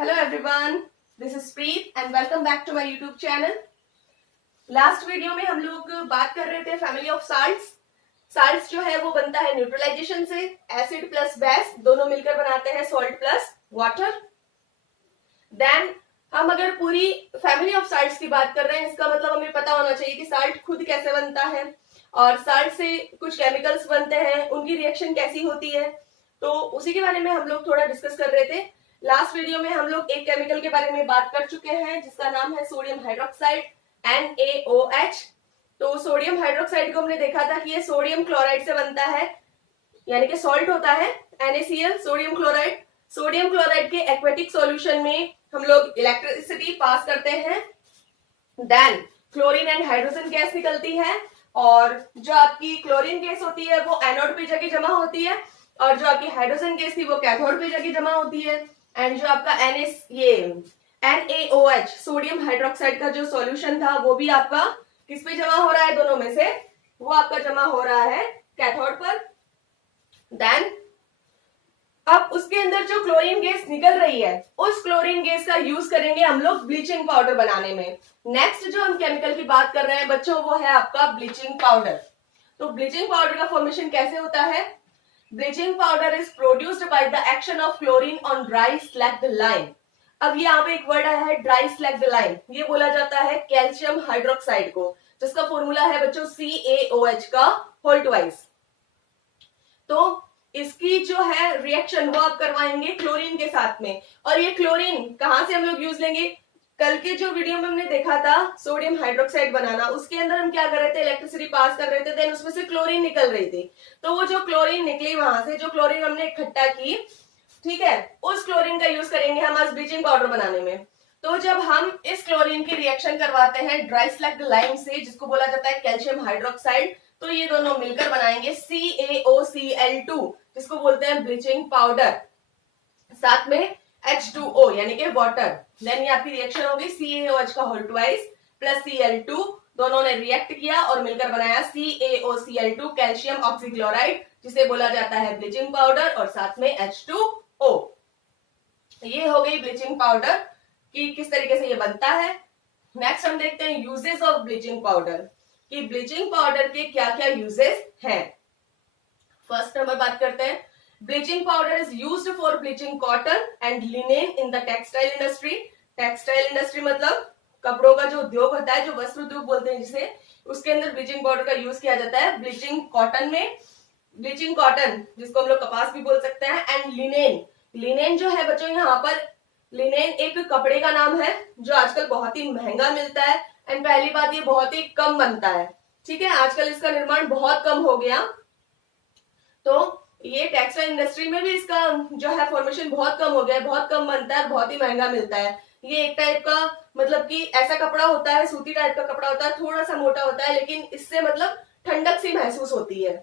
Hello everyone, this is Preet and welcome back to my YouTube channel. Last video में हम लोग बात कर रहे थे फैमिली ऑफ साल्ट्स। साल्ट्स जो है वो बनता है न्यूट्रलाइजेशन से। एसिड प्लस बेस दोनों मिलकर बनाते हैं सॉल्ट प्लस वाटर। देन हम अगर पूरी फैमिली ऑफ साल्ट्स की बात कर रहे हैं, इसका मतलब हमें पता होना चाहिए कि साल्ट खुद कैसे बनता है और साल्ट से कुछ केमिकल्स बनते हैं, उनकी रिएक्शन कैसी होती है। तो उसी के बारे में हम लोग थोड़ा डिस्कस कर रहे थे। लास्ट वीडियो में हम लोग एक केमिकल के बारे में बात कर चुके हैं जिसका नाम है सोडियम हाइड्रोक्साइड NaOH। तो सोडियम हाइड्रोक्साइड को हमने देखा था कि ये सोडियम क्लोराइड से बनता है, यानी कि सॉल्ट होता है NaCl sodium chloride. Sodium chloride के एक्वेटिक सॉल्यूशन में हम लोग इलेक्ट्रिसिटी पास करते हैं, then chlorine and hydrogen gas निकलती है और जो आपकी क्लोरीन गैस होती है वो एनोड पे जाके जमा होती है और जो आपकी हाइड्रोजन गैस थी वो कैथोड पे जाके जमा होती है। एंड जो आपका NaOH सोडियम हाइड्रोक्साइड का जो सॉल्यूशन था वो भी आपका किस पे जमा हो रहा है, दोनों में से वो आपका जमा हो रहा है कैथोड पर। देन अब उसके अंदर जो क्लोरीन गैस निकल रही है उस क्लोरीन गैस का यूज करेंगे हम लोग ब्लीचिंग पाउडर बनाने में। नेक्स्ट जो हम केमिकल की बात कर रहे हैं बच्चों वो है आपका ब्लीचिंग पाउडर। तो ब्लीचिंग पाउडर का फॉर्मेशन कैसे होता है? Bleaching powder is produced by the action of chlorine on dry slagged lime. अब यहाँ पे एक वर्ड आया है ड्राई स्लैग्ड लाइम, ये बोला जाता है कैल्शियम हाइड्रोक्साइड को, जिसका फॉर्मूला है बच्चों CaOH का होल ट्वाइस। तो इसकी जो है रिएक्शन वो आप करवाएंगे क्लोरीन के साथ में। और ये क्लोरीन कहां से हम लोग यूज लेंगे? कल के जो वीडियो में हमने देखा था सोडियम हाइड्रोक्साइड बनाना, उसके अंदर हम क्या कर रहे थे, इलेक्ट्रिसिटी पास कर रहे थे, देन उसमें से क्लोरीन निकल रही थी। तो वो जो क्लोरीन निकली वहां से, जो क्लोरीन हमने इकट्ठा की, ठीक है, उस क्लोरीन का यूज करेंगे हम आज ब्लीचिंग पाउडर बनाने में। तो जब हम इस क्लोरीन की रिएक्शन करवाते हैं ड्राई स्लैग्ड लाइम से, जिसको बोला जाता है कैल्शियम हाइड्रोक्साइड, तो ये दोनों मिलकर बनाएंगे CaOCl2, जिसको बोलते हैं ब्लीचिंग पाउडर, साथ में H2O यानी कि वाटर। देन ये आपकी रिएक्शन होगी CaOH का होल ट्वाइस प्लस Cl2, दोनों ने रिएक्ट किया और मिलकर बनाया CaOCl2 कैल्शियम ऑक्सीक्लोराइड, जिसे बोला जाता है ब्लीचिंग पाउडर, और साथ में H2O। ये हो गई ब्लीचिंग पाउडर कि किस तरीके से ये बनता है। नेक्स्ट हम देखते हैं यूजेस ऑफ ब्लीचिंग पाउडर, कि ब्लीचिंग पाउडर के क्या क्या यूजेस हैं। फर्स्ट नंबर बात करते हैं, bleaching powder is used for bleaching cotton and linen in the textile industry. Textile industry मतलब कपड़ों का जो उद्योग होता है, जो वस्त्र उद्योग बोलते हैं जिसे, उसके अंदर ब्लीचिंग पाउडर का यूज किया जाता है। ब्लीचिंग कॉटन में, ब्लीचिंग कॉटन जिसको हम लोग कपास भी बोल सकते हैं, एंड लिनेन। लिनेन जो है बच्चों, यहाँ पर लिनेन एक कपड़े का नाम है जो आजकल बहुत ही महंगा मिलता है। एंड पहली बात, ये बहुत ही कम बनता है, ठीक है, आजकल इसका निर्माण बहुत कम हो गया। तो ये टेक्सटाइल इंडस्ट्री में भी इसका जो है फॉर्मेशन बहुत कम हो गया है, बहुत कम बनता है, बहुत ही महंगा मिलता है। ये एक टाइप का मतलब कि ऐसा कपड़ा होता है, सूती टाइप का कपड़ा होता है, थोड़ा सा मोटा होता है, लेकिन इससे मतलब ठंडक सी महसूस होती है,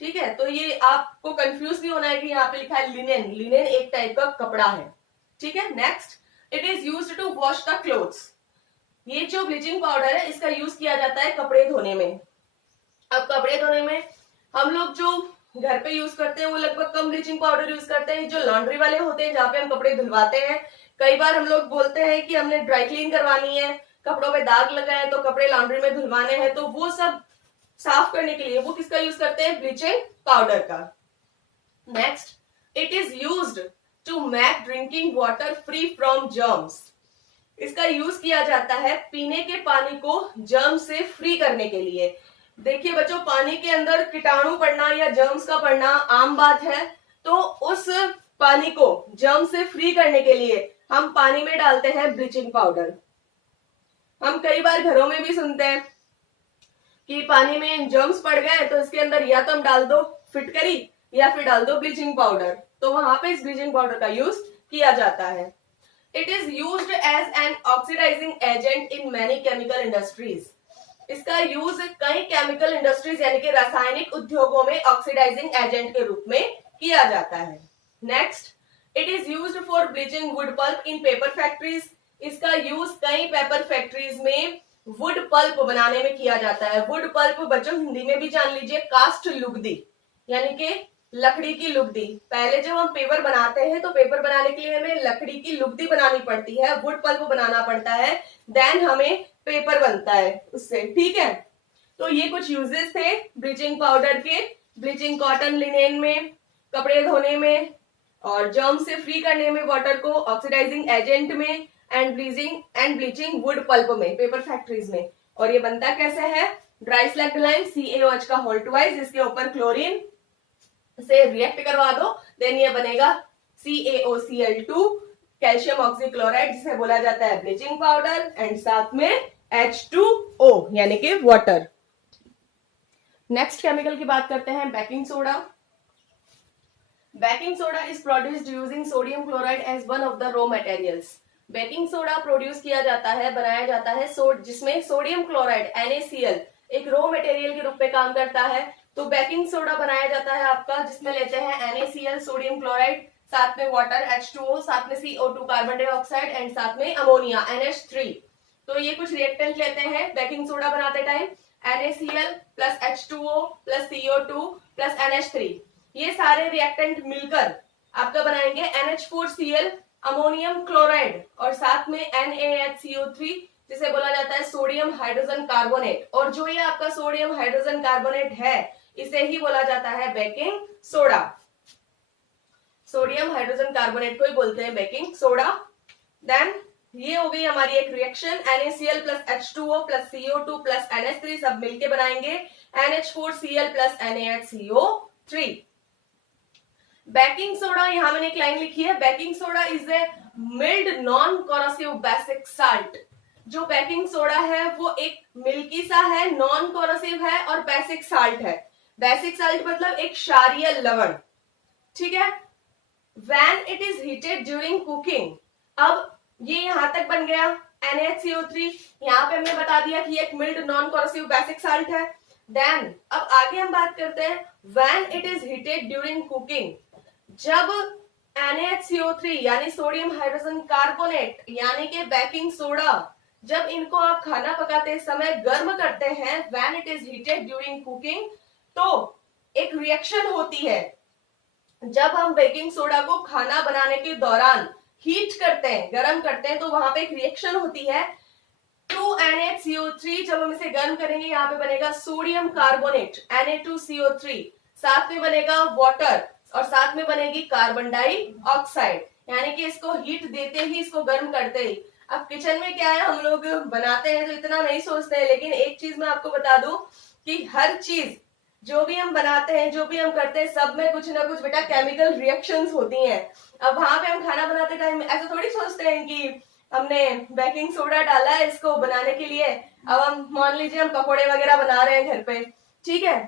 ठीक है। तो ये आपको कंफ्यूज नहीं होना है कि यहाँ पे लिखा है लिनेन, लिनेन एक टाइप का कपड़ा है, ठीक है। Next, it is used to wash the clothes. ये जो ब्लीचिंग पाउडर है इसका यूज किया जाता है कपड़े धोने में। अब कपड़े धोने में हम लोग जो घर पे यूज करते हैं वो लगभग कम ब्लीचिंग पाउडर यूज करते हैं। जो लॉन्ड्री वाले होते हैं जहाँ पे हम कपड़े धुलवाते हैं, कई बार हम लोग बोलते हैं कि हमने ड्राई क्लीन करवानी है, कपड़ों पे दाग लगा है तो कपड़े लॉन्ड्री में धुलवाने हैं, तो वो सब साफ करने के लिए वो किसका यूज करते हैं, ब्लीचिंग पाउडर का। Next, it is used to make drinking water free from germs. इसका यूज किया जाता है पीने के पानी को जर्म से फ्री करने के लिए। देखिए बच्चों, पानी के अंदर कीटाणु पड़ना या जर्म्स का पड़ना आम बात है, तो उस पानी को जर्म से फ्री करने के लिए हम पानी में डालते हैं ब्लीचिंग पाउडर। हम कई बार घरों में भी सुनते हैं कि पानी में जर्म्स पड़ गए तो इसके अंदर या तो हम डाल दो फिटकरी या फिर डाल दो ब्लीचिंग पाउडर, तो वहां पे इस ब्लीचिंग पाउडर का यूज किया जाता है। It is used as an oxidising agent in many chemical industries. इसका यूज कई केमिकल इंडस्ट्रीज यानी कि रासायनिक उद्योगों में ऑक्सीडाइजिंग एजेंट के रूप में किया जाता है। Next, it is used for bleaching wood pulp in paper factories. इसका यूज कई पेपर फैक्ट्रीज में वुड पल्प बनाने में किया जाता है। वुड पल्प बच्चों हिंदी में भी जान लीजिए कास्ट लुगदी, यानी कि लकड़ी की लुगदी। पहले जब हम पेपर बनाते हैं तो पेपर बनाने के लिए हमें लकड़ी की लुगदी बनानी पड़ती है, वुड पल्प बनाना पड़ता है, देन हमें पेपर बनता है उससे, ठीक है। तो ये कुछ यूजेस थे ब्लीचिंग पाउडर के। ब्लीचिंग कॉटन लिनेन में, कपड़े धोने में, और जर्म से फ्री करने में वाटर को, ऑक्सीडाइजिंग एजेंट में, एंड ब्लीचिंग वुड पल्प में, पेपर फैक्ट्रीज में। और ये बनता कैसे है? ड्राई स्लैक्टलाइन CaOH का होल्टवाइज, इसके ऊपर क्लोरीन से रिएक्ट करवा दो, देन ये बनेगा CaOCl2 कैल्शियम ऑक्सीक्लोराइड, जिसे बोला जाता है ब्लीचिंग पाउडर, एंड साथ में H2O यानी कि वाटर। नेक्स्ट केमिकल की बात करते हैं, baking soda. Baking soda is produced using sodium chloride as one of the raw materials. Baking soda produce किया जाता है, बनाया जाता है जिसमें सोडियम क्लोराइड NaCl एक रॉ मटेरियल के रूप में काम करता है। तो बेकिंग सोडा बनाया जाता है आपका, जिसमें लेते हैं NaCl सोडियम क्लोराइड, साथ में वाटर H2O, साथ में CO2 कार्बन डाइऑक्साइड, एंड साथ में अमोनिया NH3। तो ये कुछ रिएक्टेंट लेते हैं बेकिंग सोडा बनाते time, NaCl plus H2O plus CO2 plus NH3। ये सारे रिएक्टेंट मिलकर आपका बनाएंगे NH4Cl अमोनियम क्लोराइड, और साथ में NaHCO3 जिसे बोला जाता है सोडियम हाइड्रोजन कार्बोनेट। और जो ये आपका सोडियम हाइड्रोजन कार्बोनेट है, इसे ही बोला जाता है baking soda. Sodium hydrogen carbonate को ही बोलते हैं बेकिंग सोडा। देन ये हो गई हमारी एक reaction, NaCl plus H2O plus CO2 plus NH3 सब मिलके बनाएंगे NH4Cl plus NaHCO3। Baking soda, यहां मैंने एक लाइन लिखी है, baking soda is a mild non corrosive basic salt. जो बेकिंग सोडा है वो एक मिल्की सा है, नॉन कोरोसिव है, और बेसिक साल्ट है। बेसिक साल्ट मतलब एक क्षारीय लवण, ठीक है। When it is heated during cooking, अब ये यहां तक बन गया NaHCO3, यहाँ पे हमने बता दिया कि एक mild non corrosive basic salt है। देन अब आगे हम बात करते हैं when it is heated during cooking, जब NaHCO3 यानी सोडियम हाइड्रोजन कार्बोनेट यानी कि बेकिंग सोडा, जब इनको आप खाना पकाते समय गर्म करते हैं, when it is heated during cooking, तो एक रिएक्शन होती है। जब हम बेकिंग सोडा को खाना बनाने के दौरान हीट करते हैं, गर्म करते हैं, तो वहां पे एक रिएक्शन होती है 2NaCO3। जब हम इसे गर्म करेंगे, यहाँ पे बनेगा सोडियम कार्बोनेट Na2CO3, साथ में बनेगा वाटर, और साथ में बनेगी कार्बन डाइऑक्साइड। यानी कि इसको हीट देते ही, इसको गर्म करते ही। अब किचन में क्या है, हम लोग बनाते हैं तो इतना नहीं सोचते हैं, लेकिन एक चीज मैं आपको बता दूं कि हर चीज जो भी हम बनाते हैं, जो भी हम करते हैं, सब में कुछ ना कुछ बेटा केमिकल रिएक्शंस होती हैं। अब वहां पे हम खाना बनाते टाइम ऐसा थोड़ी सोचते हैं कि हमने बेकिंग सोडा डाला है इसको बनाने के लिए, अब हम मान लीजिए हम पकोड़े वगैरह बना रहे हैं घर पे, ठीक है,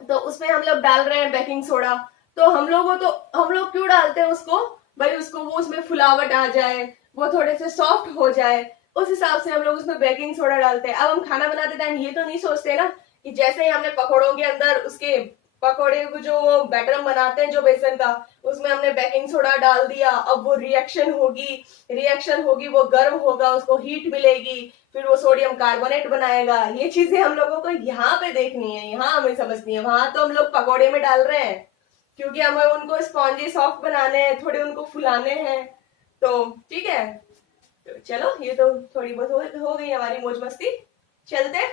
तो उसमें हम लोग डाल रहे हैं बेकिंग सोडा। तो हम लोग क्यों डालते हैं उसको? भाई उसको वो उसमें फुलावट आ जाए, वो थोड़े से सॉफ्ट हो जाए, उस हिसाब से हम लोग उसमें बेकिंग सोडा डालते हैं। अब हम खाना बनाते टाइम ये तो नहीं सोचते ना कि जैसे ही हमने पकौड़ों के अंदर उसके पकौड़े को जो बैटर हम बनाते हैं जो बेसन का, उसमें हमने बेकिंग सोडा डाल दिया, अब वो रिएक्शन होगी, वो गर्म होगा, उसको हीट मिलेगी, फिर वो सोडियम कार्बोनेट बनाएगा। ये चीजें हम लोगों को यहाँ पे देखनी है, यहाँ हमें समझनी है। वहां तो हम लोग पकौड़े में डाल रहे हैं क्योंकि हमें उनको स्पॉन्जी सॉफ्ट बनाने हैं, थोड़े उनको फुलाने हैं, तो ठीक है। तो चलो, ये तो थोड़ी बहुत हो गई हमारी मौज मस्ती। चलते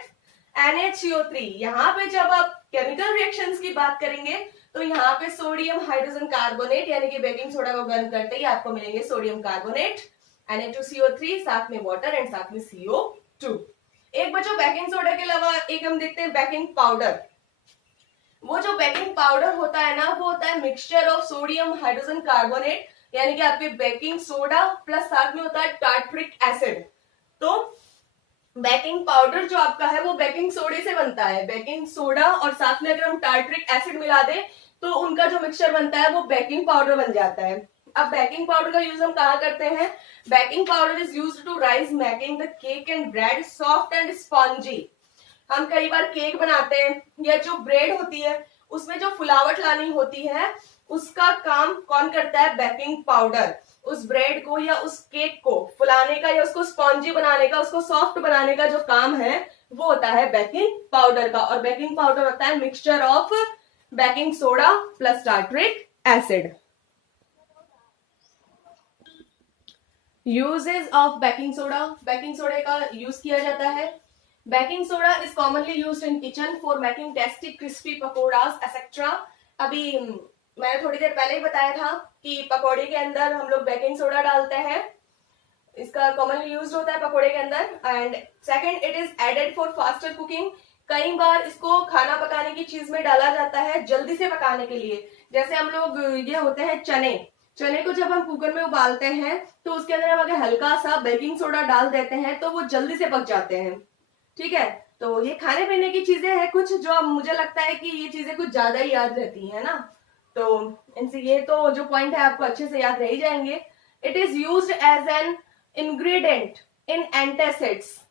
NaCO3, यहाँ पे जब आप केमिकल रिएक्शंस की बात करेंगे तो यहाँ पे सोडियम हाइड्रोजन कार्बोनेट यानी कि बेकिंग सोडा को गर्म करते ही आपको मिलेंगे सोडियम कार्बोनेट, Na2CO3, साथ में वाटर, एंड साथ में CO2। एक बच्चों बेकिंग सोडा के अलावा एक हम देखते हैं बेकिंग पाउडर। वो जो बेकिंग पाउडर होता है ना, वो होता है mixture of sodium hydrogen carbonate यानी कि आपके बेकिंग सोडा प्लस साथ में होता है टार्टरिक एसिड। तो बेकिंग पाउडर जो आपका है वो बेकिंग सोडे से बनता है। बेकिंग सोडा और साथ में अगर हम टार्टरिक एसिड मिला दें तो उनका जो मिक्सचर बनता है वो बेकिंग पाउडर बन जाता है। अब बेकिंग पाउडर का यूज हम कहाँ करते हैं? Baking powder is used to rise making the cake and bread soft and spongy. हम कई बार केक बनाते हैं या जो ब्रेड होती है उसमें जो फुलावट लानी होती है उसका काम कौन करता है? Baking powder. उस ब्रेड को या उस केक को फुलाने का या उसको स्पॉन्जी बनाने का, उसको सॉफ्ट बनाने का जो काम है वो होता है बेकिंग पाउडर का। और बेकिंग पाउडर होता है mixture of baking soda plus tartaric acid. Uses of baking soda, baking soda का यूज किया जाता है। Baking soda is commonly used in kitchen for making tasty crispy pakoras etcetera. अभी मैंने थोड़ी देर पहले ही बताया था कि पकौड़े के अंदर हम लोग बेकिंग सोडा डालते हैं, इसका कॉमनली यूज होता है पकौड़े के अंदर। And second, it is added for faster cooking. कई बार इसको खाना पकाने की चीज में डाला जाता है जल्दी से पकाने के लिए। जैसे हम लोग ये होते हैं चने को जब हम कुकर में उबालते हैं तो उसके अंदर हम अगर हल्का सा बेकिंग सोडा डाल देते हैं तो वो जल्दी से पक जाते हैं। ठीक है, तो ये खाने पीने की चीजें हैं कुछ जो अब मुझे लगता है कि ये चीजें कुछ ज्यादा ही याद रहती है ना, तो इनसे ये तो जो पॉइंट है आपको अच्छे से याद रह ही जाएंगे। It is used as an ingredient in antacids.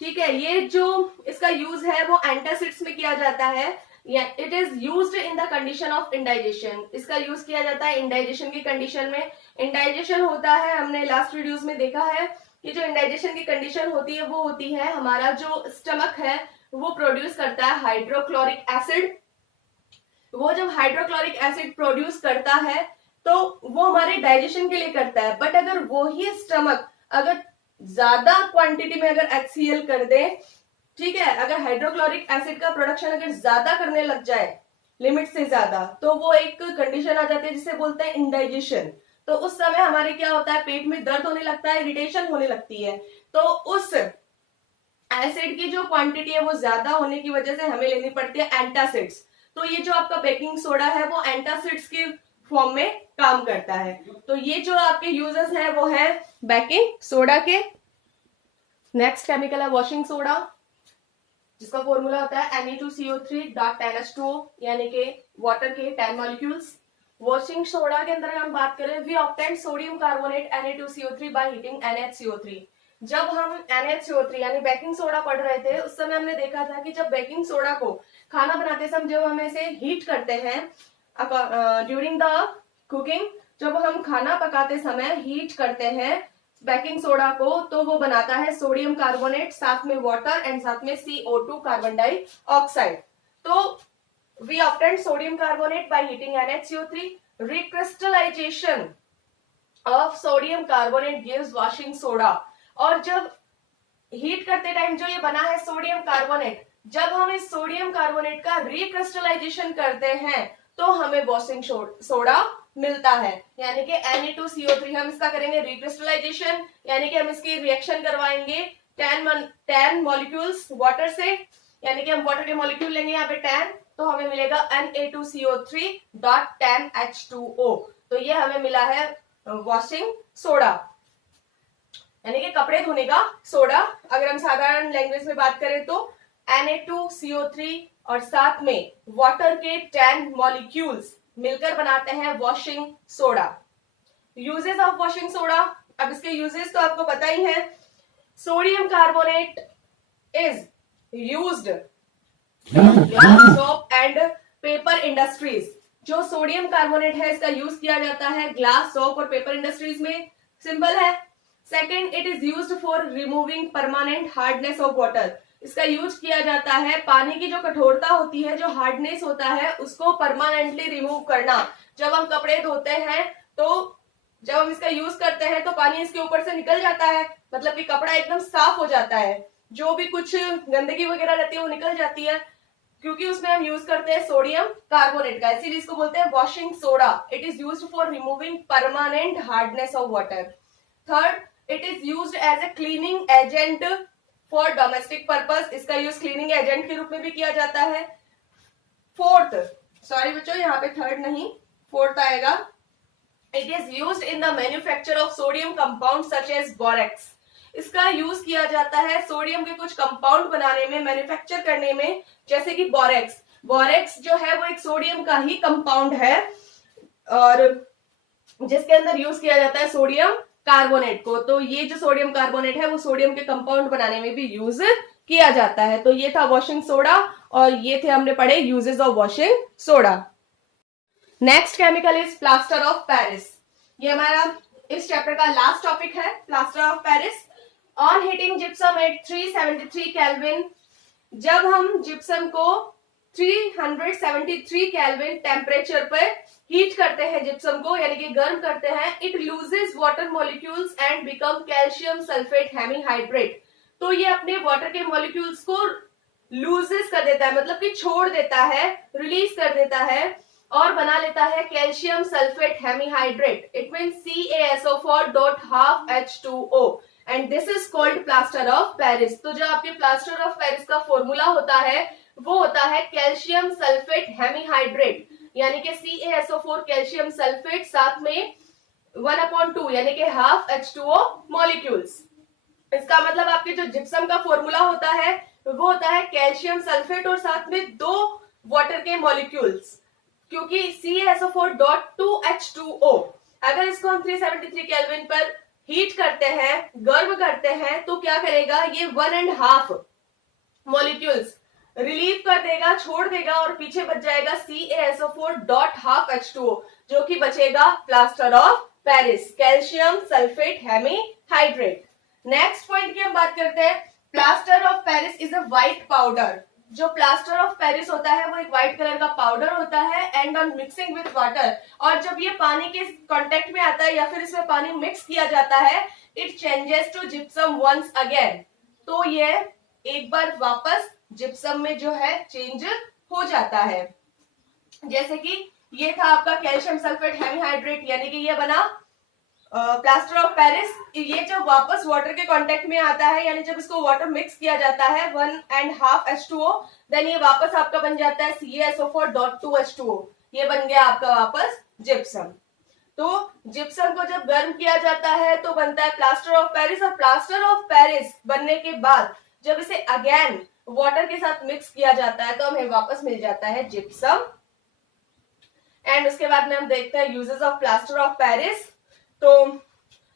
ठीक है, ये जो इसका यूज है वो एंटासिड्स में किया जाता है। It is used in the condition of indigestion. इसका यूज किया जाता है इंडाइजेशन की कंडीशन में। इंडाइजेशन होता है, हमने लास्ट वीडियोस में देखा है कि जो इंडाइजेशन की कंडीशन होती है वो होती है हमारा जो स्टमक है वो प्रोड्यूस करता है हाइड्रोक्लोरिक एसिड। वो जब हाइड्रोक्लोरिक एसिड प्रोड्यूस करता है तो वो हमारे डाइजेशन के लिए करता है। बट अगर वो ही स्टमक अगर ज्यादा क्वांटिटी में अगर HCl कर दे, ठीक है, अगर हाइड्रोक्लोरिक एसिड का प्रोडक्शन अगर ज्यादा करने लग जाए लिमिट से ज्यादा, तो वो एक कंडीशन आ जाती है जिसे बोलते हैं इंडाइजेशन। तो उस समय हमारे क्या होता है, पेट में दर्द होने लगता है, इरिटेशन होने लगती है। तो उस एसिड की जो क्वांटिटी है वो ज्यादा होने की वजह से हमें लेनी पड़ती है एंटासिड्स। तो ये जो आपका बेकिंग सोडा है वो एंटासिड्स की फॉर्म में काम करता है। तो ये जो आपके यूजेस हैं वो है बेकिंग सोडा के। नेक्स्ट केमिकल है वॉशिंग सोडा, जिसका फॉर्मूला होता है Na2CO3.10H2O, यानी कि वाटर के 10 मॉलिक्यूल्स। वॉशिंग सोडा के अंदर हम बात करें, we obtain sodium carbonate Na2CO3 by heating NaCO3। जब हम NaCO3 यानी बेकिंग सोडा पढ़ रहे थे उस समय हमने देखा था कि जब बेकिंग सोडा को खाना बनाते समय जब हम इसे हीट करते हैं ड्यूरिंग द कुकिंग, जब हम खाना पकाते समय हीट करते हैं बेकिंग सोडा को, तो वो बनाता है सोडियम कार्बोनेट, साथ में वाटर एंड साथ में CO2 कार्बन डाइऑक्साइड। तो we obtain sodium carbonate by heating NaCO3। Recrystallisation of sodium carbonate gives washing soda. और जब हीट करते टाइम जो ये बना है सोडियम कार्बोनेट, जब हम इस सोडियम कार्बोनेट का रिक्रिस्टलाइजेशन करते हैं तो हमें वॉशिंग सोडा मिलता है। यानी कि Na2CO3 हम इसका करेंगे रिक्रिस्टलाइजेशन, यानी कि हम इसकी रिएक्शन करवाएंगे 10 मॉलिक्यूल्स वाटर से, यानी कि हम वाटर के मॉलिक्यूल लेंगे यहाँ पे 10, तो हमें मिलेगा Na2CO3.10H2O। तो ये हमें मिला है वॉशिंग सोडा, यानी कि कपड़े धोने का सोडा। अगर हम साधारण लैंग्वेज में बात करें तो Na2CO3 और साथ में वाटर के 10 मॉलिक्यूल्स मिलकर बनाते हैं washing soda. Uses of washing soda, अब इसके यूजेस तो आपको पता ही है। Sodium carbonate is used glass soap and paper industries. जो सोडियम कार्बोनेट है इसका यूज किया जाता है ग्लास सोप और पेपर इंडस्ट्रीज में, सिंपल है। Second, it is used for removing permanent hardness of water. इसका यूज किया जाता है पानी की जो कठोरता होती है, जो हार्डनेस होता है, उसको परमानेंटली रिमूव करना। जब हम कपड़े धोते हैं तो जब हम इसका यूज करते हैं तो पानी इसके ऊपर से निकल जाता है, मतलब कि कपड़ा एकदम साफ हो जाता है, जो भी कुछ गंदगी वगैरह रहती है वो निकल जाती है, क्योंकि उसमें हम यूज करते हैं सोडियम कार्बोनेट का, इसीलिए इसको बोलते हैं washing soda. It is used for removing permanent hardness of water. Third, it is used as a cleaning agent for domestic purpose. इसका यूज क्लीनिंग एजेंट के रूप में भी किया जाता है। फोर्थ, सॉरी बच्चों यहाँ पे थर्ड नहीं फोर्थ आएगा, it is used in the manufacture of sodium compound such as borax. इसका यूज किया जाता है सोडियम के कुछ कंपाउंड बनाने में, मैन्युफैक्चर करने में, जैसे कि बोरेक्स। बोरेक्स जो है वो एक सोडियम का ही कंपाउंड है और जिसके अंदर यूज किया जाता है सोडियम कार्बोनेट को। तो ये जो सोडियम कार्बोनेट है वो सोडियम के कंपाउंड बनाने में भी यूज किया जाता है। तो ये था वॉशिंग सोडा और ये थे हमने पढ़े uses of washing soda. Next chemical is plaster of Paris. ये हमारा इस चैप्टर का लास्ट टॉपिक है, plaster of Paris. On heating gypsum at 373 kelvin, जब हम जिप्सम को 373 केल्विन टेम्परेचर पर हीट करते हैं जिप्सम को, यानी कि गर्म करते हैं, it loses water molecules and become calcium sulphate hemihydrate. तो ये अपने वाटर के मॉलिक्यूल्स को लूजेस कर देता है, मतलब कि छोड़ देता है, रिलीज कर देता है और बना लेता है calcium sulphate hemihydrate. It means CaSO4 dot half H2O and this is called plaster of Paris. तो जो आपके प्लास्टर ऑफ पेरिस का फॉर्मूला होता है वो होता है कैल्शियम सल्फेट हेमीहाइड्रेट, यानी कि CaSO4 कैल्शियम सल्फेट साथ में 1/2 यानी कि हाफ H2O मॉलिक्यूल्स। इसका मतलब आपके जो जिप्सम का फॉर्मूला होता है वो होता है कैल्शियम सल्फेट और साथ में 2 वाटर के मॉलिक्यूल्स, क्योंकि CaSO4 डॉट 2H2O। अगर इसको हम 373 केल्विन पर हीट करते हैं, गर्म करते हैं, तो क्या करेगा, ये 1.5 मॉलिक्यूल्स रिलीव कर देगा, छोड़ देगा और पीछे बच जाएगा CaSO4 डॉट हाफ H2O, जो कि बचेगा plaster of Paris, calcium sulphate hemihydrate. Next point की हम बात करते हैं, plaster of Paris is a white powder. जो प्लास्टर ऑफ पेरिस होता है वो एक व्हाइट कलर का पाउडर होता है and on mixing with water, और जब ये पानी के कांटेक्ट में आता है या फिर इसमें पानी मिक्स किया जाता है, it changes to gypsum once again. तो ये एक बार वापस जिप्सम में जो है चेंज हो जाता है। जैसे कि ये था आपका कैल्शियम सल्फेट हेमीहाइड्रेट, यानी कि ये बना प्लास्टर ऑफ पेरिस। ये जब वापस वाटर के कांटेक्ट में आता है, यानी जब इसको वाटर मिक्स किया जाता है 1.5 H2O, देन ये वापस आपका बन जाता है CaSO4 डॉट 2H2O। ये बन गया आपका वापस जिप्सम। तो जिप्सम को जब गर्म किया जाता है तो बनता है प्लास्टर ऑफ पेरिस, और प्लास्टर ऑफ पेरिस बनने के बाद जब इसे अगेन वाटर के साथ मिक्स किया जाता है तो हमें वापस मिल जाता है जिप्सम। एंड उसके बाद में हम देखते हैं uses of plaster of Paris. तो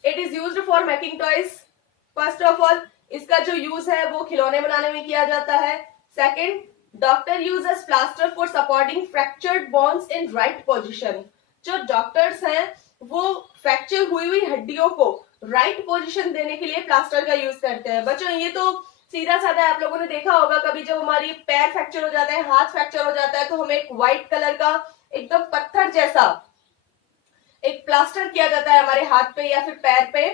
it is used for making toys. First of all इसका जो यूज है वो खिलौने बनाने में किया जाता है। Second, doctor uses plaster for supporting fractured bones in right position. जो डॉक्टर्स हैं वो फ्रैक्चर हुई हुई हड्डियों को राइट पोजीशन देने के लिए प्लास्टर का यूज करते हैं। बच्चों ये तो सीधा साधा आप लोगों ने देखा होगा, कभी जब हमारी पैर फ्रैक्चर हो जाता है, हाथ फ्रैक्चर हो जाता है, तो हमें एक व्हाइट कलर का एकदम पत्थर जैसा एक प्लास्टर किया जाता है हमारे हाथ पे या फिर पैर पे,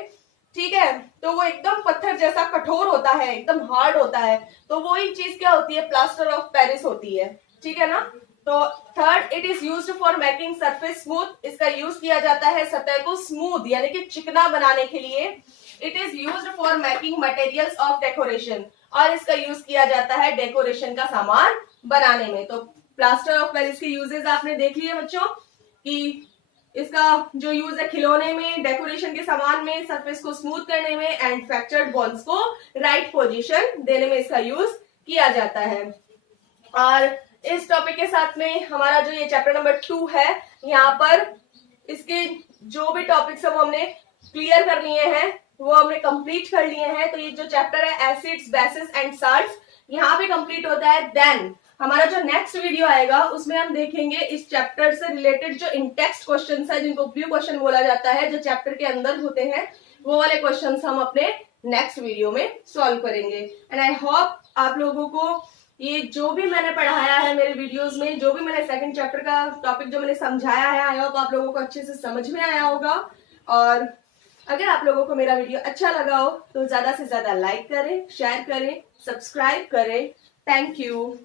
ठीक है। तो वो एकदम पत्थर जैसा कठोर होता है, एकदम हार्ड होता है। तो वही चीज क्या होती है, प्लास्टर ऑफ पेरिस होती है, ठीक है ना। तो third, it is used for making surface smooth. इसका यूज किया जाता है सतह को स्मूथ यानी कि चिकना बनाने के लिए। It is used for making materials of decoration, और इसका यूज किया जाता है डेकोरेशन का सामान बनाने में। तो प्लास्टर ऑफ पेरिस के यूजेस आपने देख लिए बच्चों, कि इसका जो यूज है खिलौने में, डेकोरेशन के सामान में, सरफेस को स्मूथ करने में एंड फ्रैक्चर्ड बोन्स को राइट पोजीशन देने में इसका यूज किया जाता है। और इस टॉपिक के साथ में हमारा जो ये चैप्टर नंबर 2 है, यहाँ पर इसके जो भी टॉपिक्स हम हमने क्लियर कर लिए हैं वो हमने कंप्लीट कर लिए हैं। तो ये जो चैप्टर है एसिड्स, बेसिस एंड साल्ट्स, यहाँ पे कंप्लीट होता है। देन हमारा जो नेक्स्ट वीडियो आएगा उसमें हम देखेंगे इस चैप्टर से रिलेटेड जो इंटेक्स्ट क्वेश्चंस है, जिनको व्यू क्वेश्चन बोला जाता है, जो चैप्टर के अंदर होते हैं, वो वाले क्वेश्चंस हम अपने नेक्स्ट वीडियो में सॉल्व करेंगे। एंड आई होप आप लोगों को ये जो भी मैंने पढ़ाया है मेरे वीडियोस में, जो भी मैंने सेकंड चैप्टर का टॉपिक जो मैंने समझाया है, आई होप आप लोगों को अच्छे से समझ में आया होगा। और अगर आप लोगों को मेरा वीडियो अच्छा लगा हो तो ज्यादा से ज्यादा लाइक करें, शेयर करें, सब्सक्राइब करें। Thank you.